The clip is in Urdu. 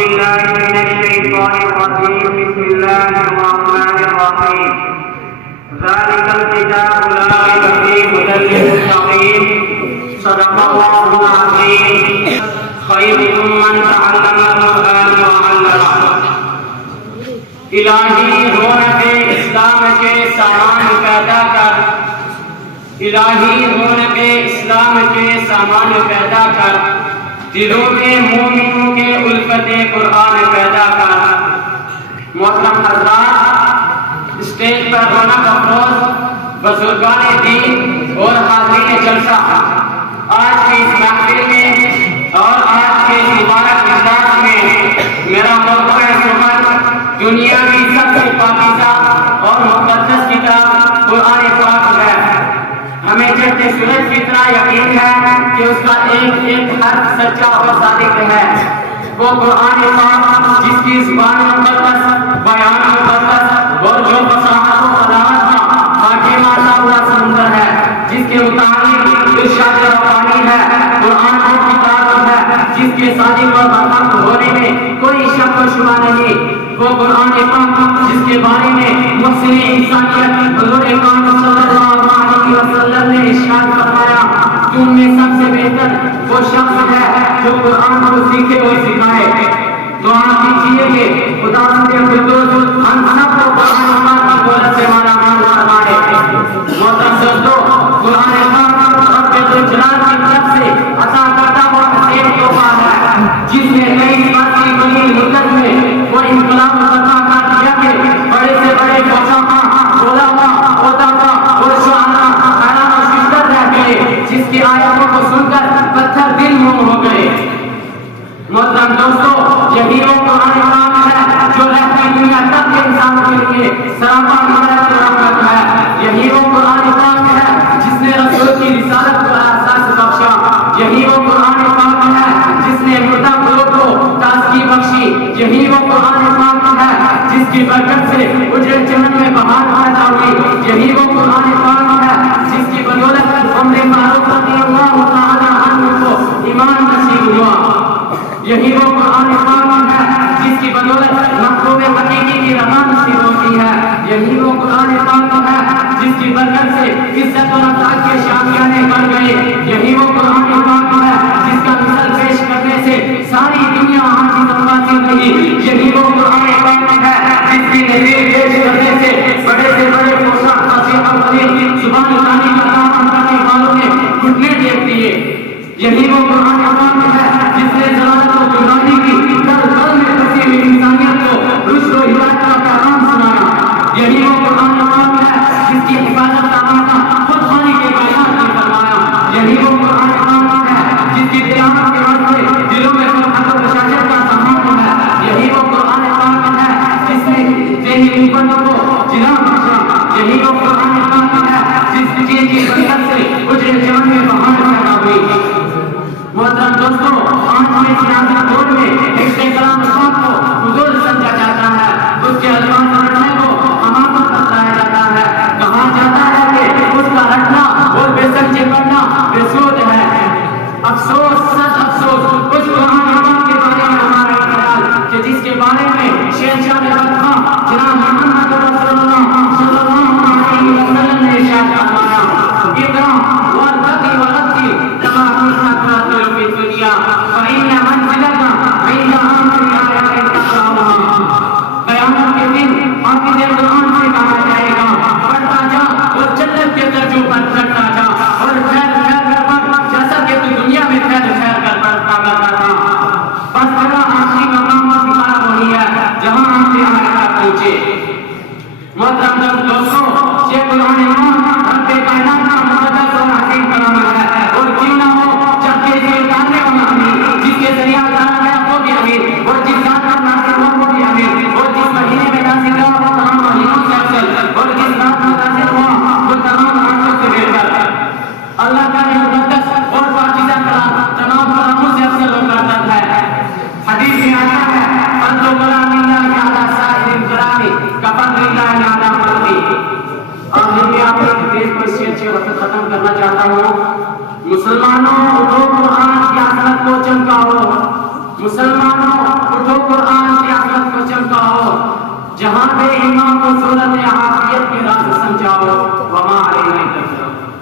بالله من الشيطان الرجيم. بسم الله الرحمن الرحيم. ذلك الكتاب لا ريب فيه هدى للمتقين. صدق الله العظيم. خيركم من تعلم القرآن وعلمه. الہی رونق اسلام کے سامان پیدا کر، الہی رونق اسلام کے سامان پیدا کر، دلوں میں مومنوں کے الفت قرآن پیدا کر۔ محترم حضرات، اسٹیج پر رونق افروز بزرگان دین اور حاضرین جلسہ، آج کی اس محفل میں اور آج کے اس مبارک اجلاس میں میرا موضوع سخن دنیا کی سب سے پاکیزہ اور مقدس کتاب قرآن پاک ہے۔ ہمیں چڑھتے سورج کی طرح یقین ہے کہ اس کا ایک ایک حرف سچا اور صادق ہے۔ وہ قرآن پاک جس کی زبان مقدس، بیان مقدس اور جو فصاحت و بلاغت کا خاکے مارتا ہوا سمندر ہے، جس کے مطابق ارشاد ربانی ہے۔ قرآن وہ کتاب ہے جس کے صادق اور برحق ہونے میں کوئی شک و شبہ نہیں۔ وہ قرآن پاک جس کے بارے میں محسن انسانیت حضور اکرم صلی اللہ علیہ وسلم نے ارشاد فرمایا، تم میں سب سے بہتر وہ شخص ہے جو قرآن کو سیکھے اور سکھائے۔ دعا کیجیے کہ خدا قدوس ہم سب کو قرآن پاک کی دولت سے مالا مال فرمائے۔ محترم دوستو، قرآن پاک رب ذوالجلال کی طرف سے عطا کردہ وہ عظیم تحفہ ہے جس نے نئی بات کی بنی مدت میں وہ انقلاب برپا کر دیا کہ بڑے سے بڑے فقہا، علماء، ادبا اور شعراء حیران و شدت رہ گئے، جس کی آیتوں کو سن کر پتھر دل موم ہو گئے۔ محترم دوستو، یہی وہ قرآن پاک ہے جو رہتی دنیا تک کے انسانوں کے لیے سراپا ہدایت و رحمت ہے۔ یہی وہ قرآن پاک ہے جس نے رسول کی رسالت کو احساس بخشا۔ یہی وہ قرآن پاک ہے جس نے مردہ قلوب کو تازگی بخشی۔ یہی وہ قرآن پاک ہے جس کی برکت سے اجڑے چمن میں بہار پیدا ہوئی۔ یہی وہ قرآن پاک ہے جس کی بدولت عمر فاروق رضی اللہ تعالی عنہ کو ایمان نصیب ہوا۔ یہی وہ قرآن پاک ہے جس کی بدولت محبوب حقیقی کی رضا نصیب ہوتی ہے۔ یہی وہ قرآن پاک ہے جس کی برکت سے عزت اور عطاء کے شامیانے بن گئے۔ یہی وہ قرآن پاک ہے جس کا مثال پیش کرنے سے ساری دنیا عاجز متاثر رہی۔ یہی وہ قرآن پاک ہے جس کی نظیر پیش کرنے سے بڑے سے بڑے فصاح فصیح اور بلیغ زبان ثانی کا کام کرنے والوں نے گھٹنے ٹیک دیے۔ یہی وہ قرآن پاک ہے جس نے ضلالت و گمراہی کی در در میں پھنسی ہوئی انسانیت کو رشد و ہدایت کا پیغام سنایا۔ یہی وہ قرآن پاک ہے جس کی حفاظت کا وعدہ خود خانی کے بیان نے فرمایا۔ یہی وہ قرآن پاک ہے جس کی تلاوت کے بعد سے دلوں میں فرحت و بشاشت کا سامان ہے۔ یہی وہ قرآن پاک ہے جس نے ذہنی قوتوں کو جلا بخشا۔ یہی وہ قرآن پاک ہے جس کی برکت سے اجڑے چمن میں بہار پیدا ہوئی۔ محترم دوستو، آج کے سیاسی دور میں ایک کلام پاک کو فضول سمجھا جاتا ہے، اس کے الفاظ پڑھنے کو حماقت بتایا جاتا ہے۔ کہا جاتا ہے کہ اس کا ہٹنا اور بے سمجھے پڑھنا بے سود ہے۔ افسوس، سچ افسوس اس قرآن پاک کے بارے میں ہمارا خیال کہ جس کے بارے میں شہنشاہ بدخواہ جناب محمد رسول اللہ صلی اللہ علیہ وسلم نے ارشاد فرمایا، اقرأ وارتقي ورتل كما كنت ترتل في الدنيا فإن منزلك عند آخر آية تقرأها۔ قیامت کے دن حافظ قرآن سے کہا جائے گا، پڑھتا جا اور جنت کے درجوں پر چڑھتا جا اور خیر خیر کر پڑھ جیسا کہ تو دنیا میں خیر خیر کر پڑھتا کرتا تھا۔ بس بڑا آخری مقام و ستارہ وہی ہے جہاں ہم سے آگے پہنچے۔ محترم دوستوں، یہ قرآن پاک رب کائنات کا مقدس اور عظیم کلام ہے اور کیوں نہ ہو جب کہ اسے اتارنے والا امین، جس کے ذریعہ اتارا گیا وہ بھی امین، اور جس رات پر نازل ہوا وہ بھی امین، اور جس مہینے میں نازل ہوا وہ تمام مہینوں سے افضل، اور جس رات میں نازل ہوا وہ تمام راتوں سے بہتر۔ اللہ کا یہ مقدس اور پاکیزہ کلام تمام کلاموں سے افضل و برتر ہے۔ حدیث میں آتا ہے، فضل کلام اللہ علی سائر الکلام کفضل اللہ علی قلبی۔ آخر میں آپ ایک حدیث کو اس سے اچھے وقت ختم کرنا چاہتا ہوں۔ مسلمانوں اٹھو قرآن کی عظمت کو چمکاؤ، مسلمانوں اٹھو جہاں بے ایمان کو صورت عافیت کے راز سمجھاؤ وما علینا الا البلاغ۔